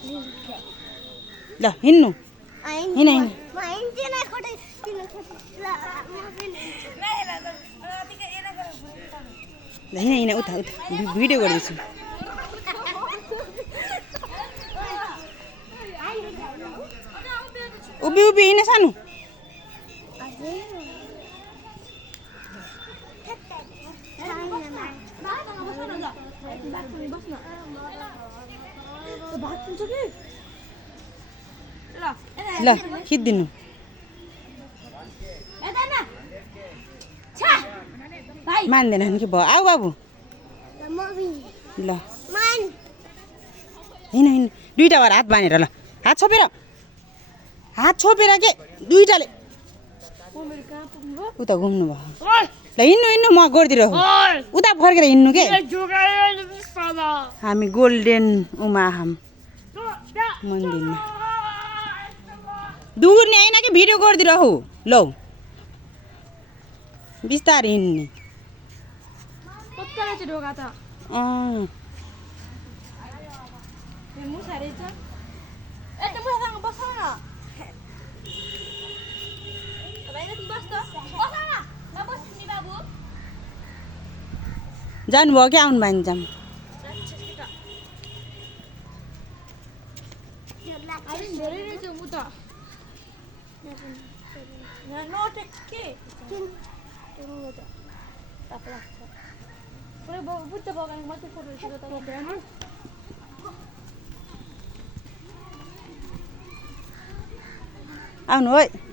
ल हिँड्नु हिँड हिँड ल हिँड हिँड उता उता भिडियो गर्दैछु उभि उभि हिँड सानो ल खिचिदिनु मान्दैन कि भयो आऊ बाबु ल हिँड हिँड दुईवटा भएर हात बाँधेर ल हात छोपेर के दुईवटाले उता घुम्नु भयो ल हिँड्नु हिँड्नु म गोर्दिएर उता फर्केर हिँड्नु के हामी गोल्डेन उमाहाम मन्दिरमा दुर्ने होइन कि भिडियो गरिदिएर हौ लौ बिस्तारै हिँड्ने जानुभयो क्या आउनु भएन जाम आउनु है